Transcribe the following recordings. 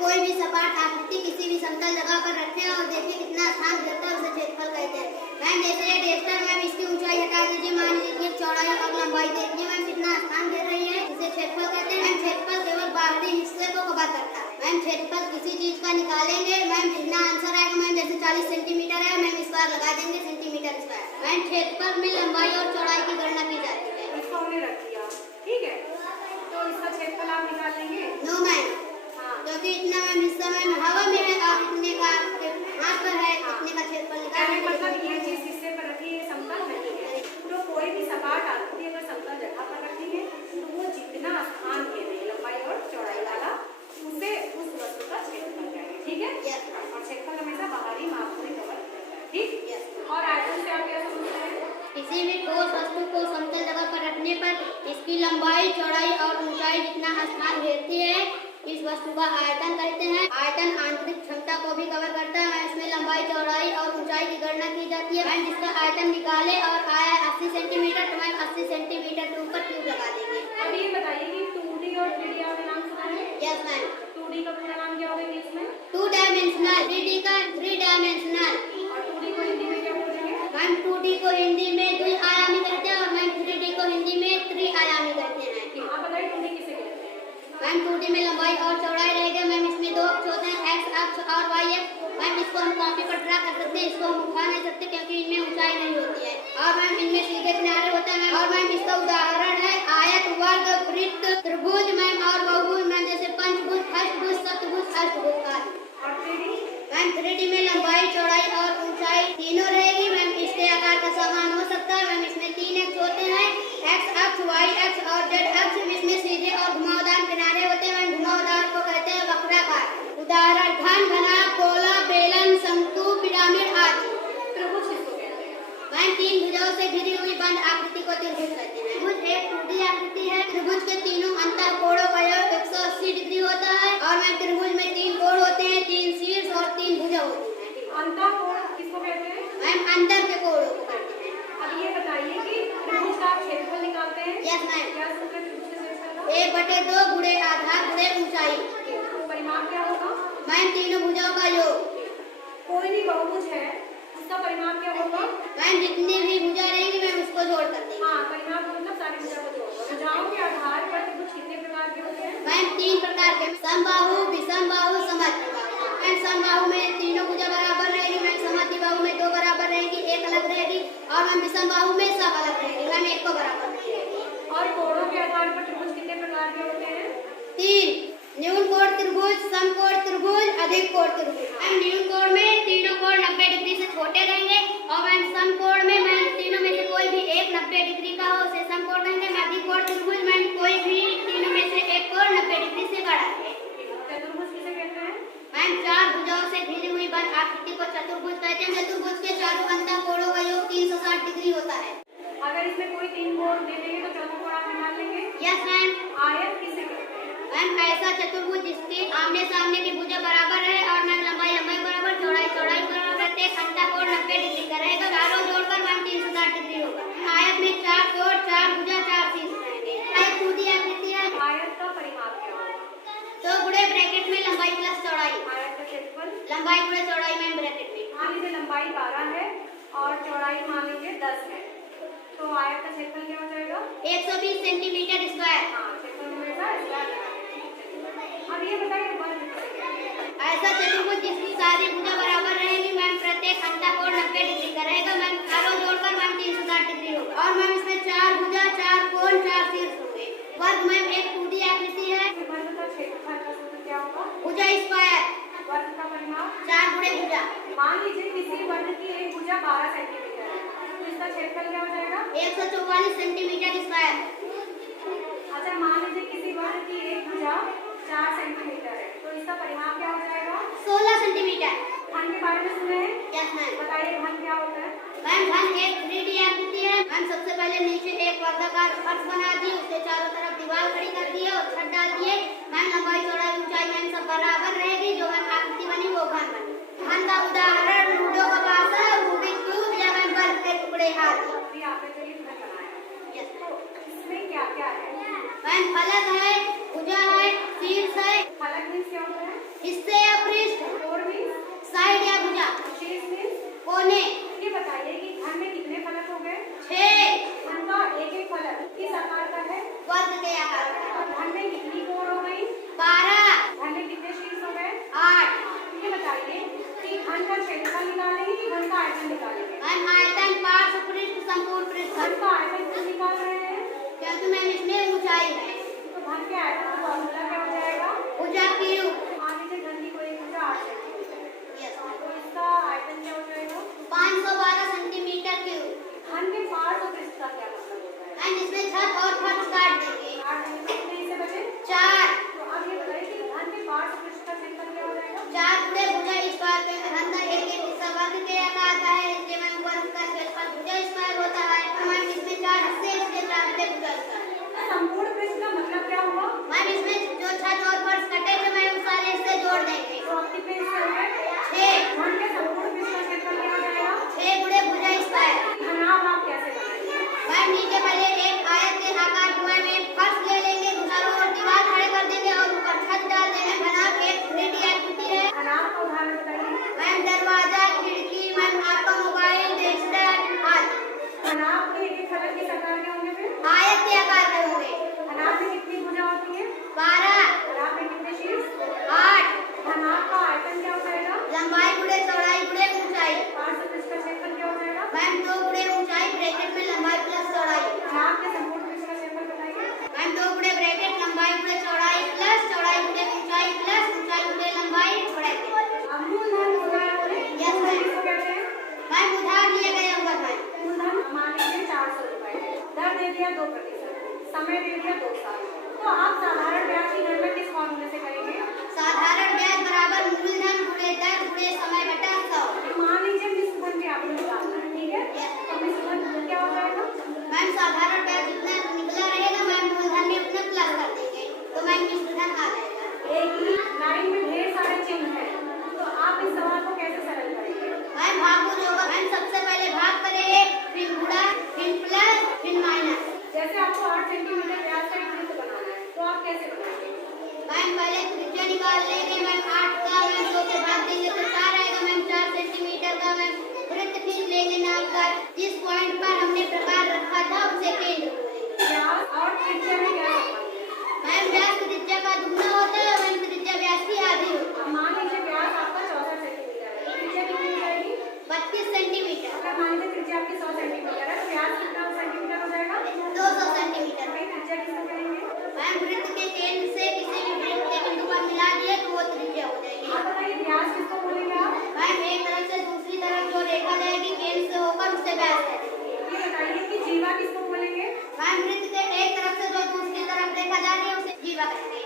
कोई भी सपाट आकृति किसी भी समतल जगह पर रखें और देखिए कितना स्थान घेरता है उसे क्षेत्रफल कहते हैं। मैम जैसे ये डेस्टर मैम इसकी ऊंचाई हटा दीजिए, मान लीजिए चौड़ाई और लंबाई देखिए मैम कितना स्थान घेर रही है, इसे क्षेत्रफल कहते हैं। मैम क्षेत्रफल केवल बाहरी हिस्से को कवर करता है। मैम क्षेत्रफल किसी चीज का निकालेंगे, मैम जितना आंसर आएगा मैम जैसे 40 सेंटीमीटर है मैम स्क्वायर लगा देंगे सेंटीमीटर स्क्वायर। मैम क्षेत्रफल में लंबाई और चौड़ाई की गणना की जाती है। इसको हमने रख दिया, ठीक है। तो इसका क्षेत्रफल आप निकाल लेंगे? नो मैम, क्योंकि इतना मैम हिस्सा मैम हवा में है और इतने का हाथ पर है, इतने का क्षेत्रफल निकालने का मतलब ये चीज हिस्से पर रखी है, समतल नहीं है। तो कोई भी सपाट आकृति अगर समतल जगह पर रखेंगे तो वो जितना स्थान घेरे लंबाई और चौड़ाई वाला उसे उस वस्तु का क्षेत्रफल कहेंगे, ठीक है। और क्षेत्रफल हमेशा बाहरी माप को कवर करता है, ठीक। और आयतन से आप क्या समझते हैं? किसी भी ठोस वस्तु को समतल जगह पर रखने पर इसकी लंबाई चौड़ाई और ऊंचाई जितना स्थान घेरती है इस वस्तु का आयतन कहते हैं। आयतन आंतरिक क्षमता को भी कवर करता है। इसमें लंबाई चौड़ाई और ऊंचाई की गणना की जाती है। मैम जिसका आयतन निकाले और आया 80 सेंटीमीटर तो मैम 80 सेंटीमीटर के ऊपर क्यूब लगा देंगे। अब ये बताइए कि 2D और 3D आपने नाम सुना है? Yes ma'am. 2D का पूरा नाम क्या होगा इसमें? 2 डायमेंशनल। 3D का 3 डायमेंशनल। और 2D को हिंदी में क्या बोलेंगे? मैम 2D को हिंदी में द्विआयामी कहते हैं और मैम 3D को हिंदी में त्रिआयामी कहते हैं। आप बताइए 2D किसे कहते हैं? मैम 2D में लंबाई और चौड़ाई रहेगा। मैम इसमें दो अक्ष होते हैं, एक्स अक्ष और वाई अक्ष। मैम इसको हम कॉपी पर ड्रा कर सकते हैं, इसको हम उठा नहीं सकते क्योंकि इनमें ऊंचाई नहीं होती है। और मैम इनमें सीधे किनारे होते हैं। मैम और मैम इसका उदाहरण है आयत, वर्ग, वृत्त, त्रिभुज मैम और बहुभुज मैम जैसे पंचभुज, अष्टभुज, सप्तभुज, अष्टभुज का। और 3D? मैम 3D में लंबाई चौड़ाई और ऊंचाई तीनों रहेगी। मैम इसके आकार का समान हो सकता है। मैम इसमें 3 अक्ष होते हैं, एक्स अक्ष, वाई अक्ष और जेड अक्ष। इसमें सीधे और घुमावदार किनारे होते हैं। मैम घुमावदार को कहते हैं वक्राकार। उदाहरण घन, घना, गोला, बेलन, शंकु, पिरामिड आदि। त्रिभुज किसको कहते हैं? मैम 3 भुजाओं से घिरी हुई बंद आकृति को त्रिभुज कहते हैं। त्रिभुज एक 2D आकृति है। त्रिभुज के तीनों अंतःकोणों का योग 180 डिग्री होता है। और मैम त्रिभुज में 3 कोण होते हैं, 3 शीर्ष और 3 भुजा होती है। अंतःकोण किसको कहते हैं? मैम अंदर के कोणों को कहते हैं। अब ये बताइए कि त्रिभुज का आप क्षेत्रफल निकालते हैं? Yes ma'am. क्या सूत्र है त्रिभुज के क्षेत्रफल का? 1/2 गुणे आधार गुणे ऊंचाई। परिमाप क्या होगा? मैम तीनों भुजाओं का योग। कोई भी बहुभुज है उसका परिमाप क्या होगा? मैम जितनी भी भुजा रहेंगी मैम उसको जोड़ कर देंगे। हाँ, परिमाप मतलब सारी भुजा को जोड़ो। भुजाओं के आधार पर त्रिभुज कितने प्रकार के होते हैं? मैम 3 प्रकार के, समबाहु, विषमबाहु, समद्विबाहु। मैम समबाहु में तीनों भुजा बराबर रहेगी। मैम समद्विबाहु में 2 बराबर रहेगी, 1 अलग रहेगी। और मैम विषमबाहु में सब अलग रहेगी। मैम 1 को बराबर नहीं रहेगी। और कोणों के आधार पर त्रिभुज कितने प्रकार के होते हैं? 3, न्यून कोण त्रिभुज, समकोण त्रिभुज, अधिक कोण त्रिभुज। मैम न्यून कोण में तीनों कोण 90 डिग्री से छोटे रहेंगे। और मैम समकोण में मैम तीनों में से कोई भी एक 90 डिग्री का हो उसे समकोण कहेंगे। अधिक कोण त्रिभुज मैम कोई भी तीनों में से एक कोण 90 डिग्री से बड़ा है। चतुर्भुज किसे कहते हैं? मैम 4 भुजाओं से घिरी हुई बंद आकृति को चतुर्भुज कहते हैं। चतुर्भुज के चारों अंतःकोणों का योग 360 डिग्री होता है। अगर इसमें कोई 3 कोण दे देंगे तो चौथा कोण आप निकाल लेंगे? Yes ma'am. आयत किसे कहते हैं? मैम ऐसा चतुर्भुज जिसके आमने सामने की भुजा बराबर है और मैम लंबाई बराबर, चौड़ाई बराबर, प्रत्येक अंतःकोण 90 डिग्री का रहेगा। चारों जोड़कर मैम 360 डिग्री होगा। आयत में 4 कोण, 4 भुजा, 4 शीर्ष रहेंगे। आयत 2D आकृति है। आयत का परिमाप क्या होगा? तो गुणे ब्रैकेट में लंबाई प्लस चौड़ाई। आयत का क्षेत्रफल? लंबाई गुणे चौड़ाई मैम ब्रैकेट में। मान लीजिए लंबाई 12 है और चौड़ाई मान लीजिए 10 है, तो आयत का क्षेत्रफल क्या हो जाएगा? 120 सेंटीमीटर स्क्वायर। हाँ, क्षेत्रफल हमेशा स्क्वायर लगाएंगे। अब ये बताइए वर्ग किसे कहते हैं? ऐसा चतुर्भुज जिसकी सारी भुजा बराबर रहेगी। मैम प्रत्येक अंतःकोण 90 डिग्री का रहेगा। मैम चारों जोड़कर मैम 360 डिग्री होगा। और मैम इसमें 4 भुजा, 4 कोण, 4 शीर्ष होंगे। वर्ग मैम एक 2D आकृति है। वर्ग का क्षेत्रफल का सूत्र क्या होगा? भुजा स्क्वायर। वर्ग का परिमाप? 4 गुणे भुजा। मान लीजिए किसी वर्ग की एक भुजा 12 सेंटीमीटर है तो इसका क्षेत्रफल क्या हो जाएगा? 144 सेंटीमीटर स्क्वायर। अच्छा, मान लीजिए किसी वर्ग की एक भुजा 4 सेंटीमीटर है तो इसका परिमाप क्या हो जाएगा? 16 सेंटीमीटर। घन के बारे में सुने हैं? Yes ma'am. बताइए घन क्या होता है? मैम घन एक 3D आकृति है। मैम सबसे पहले नीचे एक वर्गाकार फर्श बना दी, उसके चारों तरफ दीवार खड़ी कर दी और छत डाल दिए। मैम लंबाई चौड़ाई ऊंचाई मैम सब बराबर रहेगी। जो मैम आकृति बनी वो घन बनी। घन का उदाहरण लूडो का पासा, रूबिक क्यूब या मैम बर्फ के टुकड़े आदि। अभी आपने तो ये घन बनाया। यस। तो इसमें क्या क्या है? मैम फलक है, भुजा है, शीर्ष है। फलक मीन्स क्या होता है? हिस्से या पृष्ठ, कोर मीन्स साइड या भुजा, शीर्ष मीन्स कोने। ये बताइए कि घन में कितने फलक हो गए? 6 घन का एक एक फलक किस आकार का है? वर्ग के आकार का। और घन में कितनी कोर हो गई? 12 घन में कितने शीर्ष हो गए? 8 ये बताइए कि घन का क्षेत्रफल निकालेंगे कि घन का आयतन निकालेंगे? आयतन, पार्श्व पृष्ठ, संपूर्ण पृष्ठ। घन का आयतन क्यों निकाल रहे हैं? क्योंकि मैम इसमें ऊंचाई है। तो घन के आयतन का फॉर्मूला क्या हो जाएगा? भुजा क्यूब। मान लीजिए घन की कोई भुजा 8 सेंटीमीटर है, यस, तो इसका आयतन क्या हो जाएगा? 512 सेंटीमीटर क्यूब। घन के पार्श्व पृष्ठ का क्या मतलब होता है? एंड इसमें छत और फर्श काट देंगे। 8 देंगे तो कितने हिस्से बचे? 4 तो अब ये बताइए कि घन के पार्श्व पृष्ठ का क्षेत्रफल क्या हो जाएगा? 4 पूरे भुजा स्क्वायर के अंदर एक एक हिस्सा वर्ग के आकार का है, इसलिए मैम वर्ग का क्षेत्रफल भुजा स्क्वायर होता है। मैम इसमें 4 हिस्से, इसलिए 4 पूरे भुजा स्क्वायर। संपूर्ण पृष्ठ का मतलब क्या हुआ? मैम इसमें जो छत और फर्श कटेंगे मैम सारे हिस्से जोड़ देंगे। तो अब कितने हिस्से हो गए? 6 घन के संपूर्ण पृष्ठ का क्षेत्रफल क्या हो जाएगा? 6 पूरे भुजा स्क्वायर। घनाभ आप कैसे बनाएंगे? मैम नीचे पहले एक आयत के आकार का मैम फर्श ले लेंगे, चारों ओर दीवार खड़े कर देंगे और ऊपर छत डाल देंगे। घनाभ एक 3D आकृति है। घनाभ का उदाहरण बताइए। मैम दरवाजा, खिड़की, मैम आपका मोबाइल, डेस्क आदि। घनाभ के एक एक फलक किस आकार के होंगे फिर? आयत के आकार के होंगे। घनाभ में कितनी भुजा होती है? 12 घनाभ में कितने शीर्ष? 8 घनाभ का आयतन क्या हो जाएगा? लंबाई गुणे चौड़ाई गुणे ऊंचाई। पार्श्व पृष्ठ का क्षेत्रफल क्या हो जाएगा? मैम 2 गुणे ऊंचाई ब्रैकेट में लंबाई प्लस चौड़ाई। घनाभ के संपूर्ण पृष्ठ का क्षेत्रफल बताइए। मैम 2 गुणे ब्रैकेट लंबाई गुणे चौड़ाई प्लस चौड़ाई गुणे ऊंचाई प्लस ऊंचाई गुणे लंबाई ब्रैकेट। अब मूलधन उधार बोले? Yes ma'am. किसको कहते हैं? मैम उधार लिए गए होगा मैम। मूलधन मान लीजिए 400 रुपए, दर दे दिया 2%, समय दे दिया 2 साल। तो आप साधारण ब्याज की गणना किस फॉर्मूले से करेंगे? साधारण ब्याज बराबर मूलधन गुणे दर गुणे समय बटा 100। मान लीजिए मिश्रधन भी आपको निकालना है, ठीक है? तो मिश्रधन क्या हो जाएगा? मैम साधारण ब्याज जितना निकला रहेगा मैम मूलधन में उतना प्लस कर देंगे, तो मैम मिश्रधन आ जाएगा। एक ही लाइन में ढेर सारे चिन्ह हैं, तो आप इस सवाल को कैसे सरल करेंगे? मैम भागफल होगा। मैम सबसे पहले भाग करेंगे, फिर गुणा, फिर प्लस, फिर माइनस। जैसे आपको 8 सेंटीमीटर व्यास का एक वृत्त बनाना है, तो आप कैसे बनाएंगे? मैम पहले त्रिज्या निकाल लेंगे। मैम 8 का मैम 2 से भाग देंगे तो 4 आएगा। मैम 4 सेंटीमीटर का मैम वृत्त खींच लेंगे नाप कर। जिस पॉइंट पर हमने प्रकार रखा था उसे केंद्र बोलेंगे। व्यास और त्रिज्या में क्या संबंध है? मैम व्यास त्रिज्या का दुगना होता है, मैम त्रिज्या व्यास की आधी होती है। अब मान लीजिए व्यास आपका 64 सेंटीमीटर है, तो त्रिज्या कितनी हो जाएगी? 32 सेंटीमीटर। अगर मान लीजिए त्रिज्या आपकी 100 सेंटीमीटर है, तो व्यास कितना सेंटीमीटर हो जाएगा? 200 सेंटीमीटर। भाई त्रिज्या किसको कहेंगे? मैम वृत्त के केंद्र से किसी भी वृत्त के बिंदु पर मिला दिए तो वो त्रिज्या हो जाएगी। आप बताइए व्यास किसको बोलेंगे आप? मैम एक तरफ से दूसरी तरफ जो रेखा जाएगी केंद्र से होकर उसे व्यास कहेंगे। ये बताइए कि जीवा किसको बोलेंगे? मैम वृत्त के एक तरफ से जो दूसरी तरफ रेखा जा रही है उसे जीवा कहेंगे।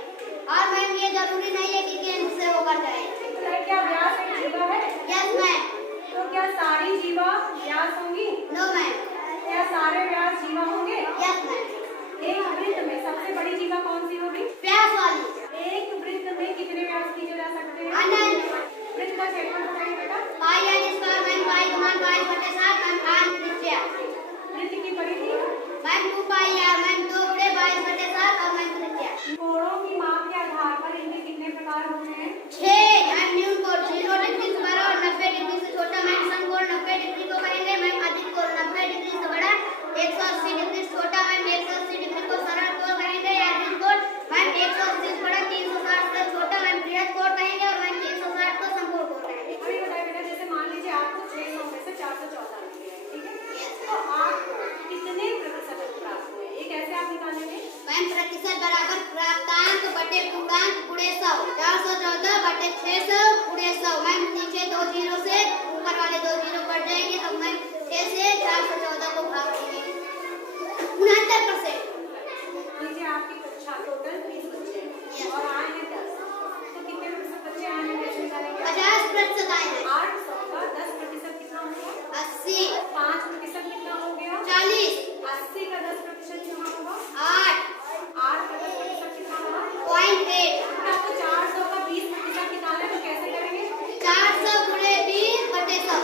और मैम ये जरूरी नहीं है कि केंद्र से होकर जाए। बताइए क्या व्यास एक जीवा है? Yes ma'am. तो क्या सारी जीवा व्यास होंगी? No ma'am. क्या सारे व्यास जीवा होंगे? Yes ma'am. एक वृत्त में सबसे बड़ी जीवा कौन सी होगी? व्यास वाली। एक वृत्त में कितने व्यास खींचे जा सकते हैं? अनंत। वृत्त का क्षेत्रफल बताइए बेटा। पाई यानी स्क्वायर मैम पाई गुणा पाई बटे 7 मैम आर त्रिज्या। वृत्त की परिधि? मैम 2 पाई आर मैम 2 गुणे 22 बटे 7 और मैम त्रिज्या। कोणों की माप के आधार पर इनके कितने प्रकार होते हैं? 6 मैम न्यून कोण 0 डिग्री से बड़ा और 90 डिग्री से छोटा। मैम समकोण 90 डिग्री को कहेंगे। मैम अधिक कोण 90 डिग्री से बड़ा 180 डिग्री से छोटा। मैम 180 डिग्री को सरल कोण कहेंगे। अधिक कोण मैम 180 से बड़ा 360 से छोटा मैम बृहद कोण कहेंगे और मैम 360 को समकोण कोण कहेंगे। अभी बताइए बेटा, जैसे मान लीजिए आपको 600 में से 414 मिल गया, ठीक है? तो आपको कितने प्रतिशत प्राप्त हुए, ये कैसे आप निकालेंगे? मैम प्रतिशत बराबर प्राप्तांक बटे पूर्णांक गुणे 100। 414 बटे 600 गुणे 100। मैम नीचे 2 जीरो से ऊपर वाले 2 जीरो कट जाएंगे। अब मैम 6 से 414 को भाग देंगे 69%। लीजिए आपकी कक्षा टोटल 30 बच्चे हैं और आए हैं 10, तो कितने प्रतिशत बच्चे आए हैं, कैसे निकालेंगे? 50% आए हैं। 800 का 10% कितना हो गया? 80 5% कितना हो गया? 40 80 का 10% कितना होगा? 8 8 का 10% कितना होगा? 0.8। आपको 400 का 20% निकालना है, तो कैसे करेंगे? 400 गुणे 20 बटे 100।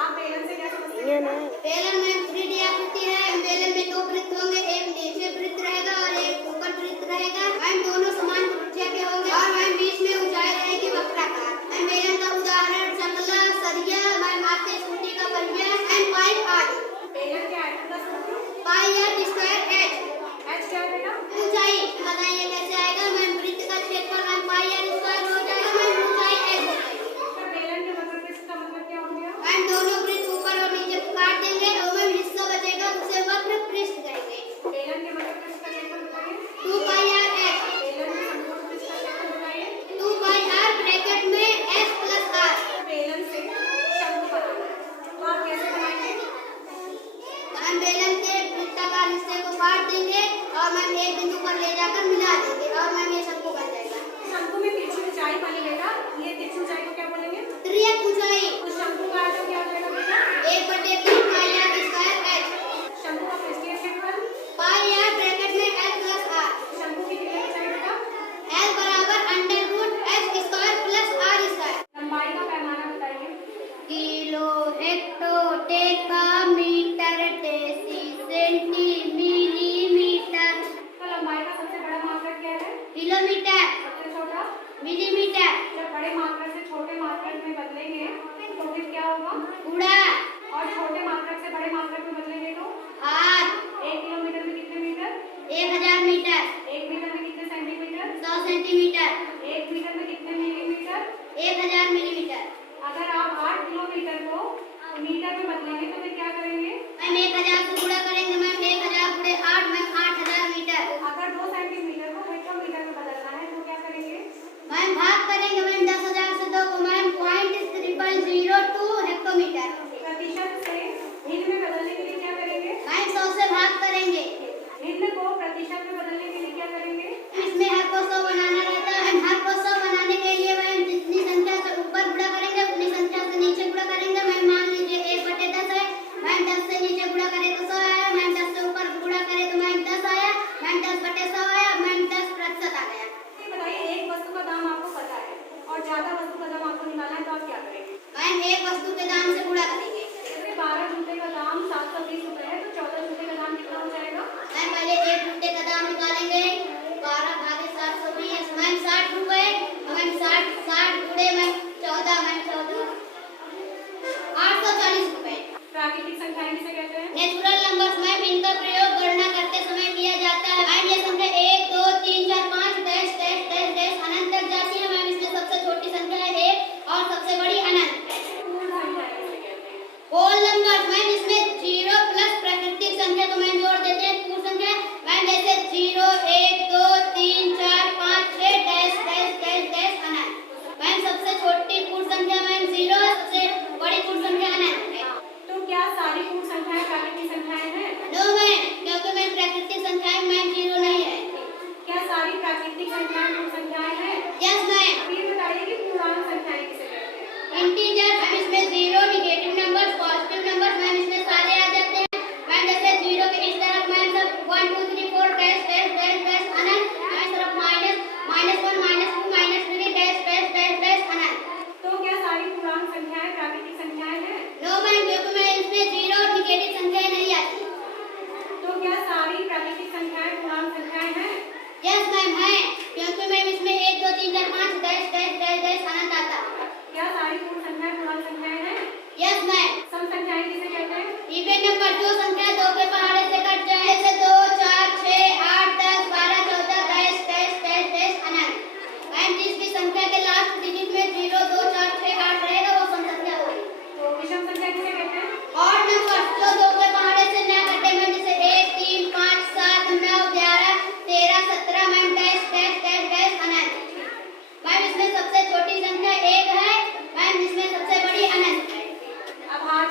आप बेलन से क्या समझते हैं? बेलन में 3D आकृति है। बेलन में 2 वृत्त होंगे, एक नीचे वृत्त रहेगा और एक ऊपर वृत्त रहेगा। मैम दोनों समान त्रिज्या के होंगे और मैम बीच में मिलीमीटर। जब बड़े मात्रक से छोटे मात्रक में बदलेंगे तो फिर क्या होगा? गुणा। और छोटे मात्रक से बड़े मात्रक में बदलेंगे तो हाथ। 1 किलोमीटर में कितने मीटर? 1000 मीटर। 1 मीटर में कितने सेंटीमीटर? 100 सेंटीमीटर। 1 मीटर में कितने मिलीमीटर? 1000 मिलीमीटर। अगर आप 8 किलोमीटर को मीटर में बदलेंगे तो फिर क्या करेंगे? मैम 1000 से गुणा करेंगे मैम, 1000 गुणे 8 मैम 8000 मीटर। अगर 2 सेंटीमीटर को हेक्टोमीटर में बदलना है तो क्या करेंगे? मैम भाग करेंगे मैम 10,000 से 2 को मैम 0.0002 हेक्टोमीटर। प्रतिशत से भिन्न में बदलने के लिए क्या करेंगे? मैम 100 से भाग करेंगे। भिन्न को प्रतिशत में बदलने के लिए क्या करेंगे? इसमें हर को 100 बनाना रहता है। हर को 100 बनाने के लिए मैम जितनी संख्या से ऊपर गुणा करेंगे उतनी संख्या से नीचे गुणा करेंगे। मैम मान लीजिए 1/10 है, मैम 10 से नीचे गुणा करें तो 100 आया, मैम 10 से ऊपर गुणा करें तो मैम 10 आया, मैम 10/100 आया, मैम 10% आ गया। ये बताइए, एक वस्तु का दाम आपको पता है और ज्यादा वस्तु का दाम आपको निकालना है तो आप क्या करेंगे? मैम एक वस्तु के दाम से गुणा करेंगे। जैसे 12 जूते का दाम 720 रुपए है तो 14 जूते का दाम कितना हो जाएगा? मैम पहले एक जूते का दाम निकालेंगे। 12 भागे 720 मैम 60 रुपए। मैम 60 गुणे मैम 14 मैम 14 840 रुपए। प्राकृतिक संख्याएं किसे कहते हैं? नेचुरल नंबर्स मैम इनका प्रयोग गणना करते समय किया जाता है। मैम ये संख्या 1 2 3 4 5 डैश डैश डैश डैश अनंत तक जाती है। मैम इसमें सबसे छोटी संख्या है 1 और सबसे बड़ी अनंत। पूर्ण संख्याएं किसे कहते हैं? होल नंबर्स मैम इसमें 0 प्लस प्राकृतिक संख्या को मैम जोड़ देते हैं पूर्ण संख्या। मैम जैसे 0 1 2 3 4 5 6 डैश डैश डैश डैश अनंत। मैम सबसे छोटी पूर्ण संख्या मैम 0 है, सबसे बड़ी पूर्ण संख्या अनंत है। तो क्या सारी पूर्ण संख्याएं प्राकृतिक संख्याएं हैं? नो मैम, क्योंकि मैम प्राकृतिक संख्याएं मैम 0 नहीं है। क्या सारी प्राकृतिक संख्याएं पूर्ण संख्याएं हैं? Yes ma'am. अब ये बताइए कि पूर्णांक संख्याएं किसे कहते हैं? इंटीजर मैम इसमें 0 negative numbers positive numbers ma'am इसमें सारे आ जाते हैं। मैम जैसे 0 के इस तरफ मैम सब 1 2 3 4 डैश डैश डैश डैश अनंत। मैम इस तरफ -1 -2 -3 डैश डैश डैश डैश अनंत। तो क्या सारी पूर्णांक संख्याएं प्राकृतिक संख्याएं हैं? नो मैम, क्योंकि मैम इसमें 0 और नेगेटिव संख्याएं नहीं आती। तो क्या सारी प्राकृतिक संख्याएं पूर्णांक संख्याएं हैं? यस मैम है, क्योंकि मैम इसमें 1 2 3 4 5 डैश डैश डैश डैश अनंत आता है। क्या सारी पूर्ण संख्याएं पूर्णांक संख्याएं हैं? Yes ma'am. सम संख्याएं किसे कहते हैं? इवन नंबर जो संख्या 2 के पहाड़े से कट जाए जैसे 2 4 6 8 10 12 14 डैश डैश डैश डैश अनंत। मैम जिस भी संख्या के लास्ट डिजिट में 0 2 4 6 8 रहेगा वो सम संख्या होगी। तो विषम संख्या किसे कहते हैं? और नंबर जो 2 के पहाड़े से न कटे मैम जैसे 1 3 5 7 9 11 13 17 ma'am dash dash dash dash अनंत। मैम इसमें सबसे छोटी संख्या 1 है मैम, जिसमें सबसे बड़ी अनंत है। अब आज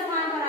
स्थान पर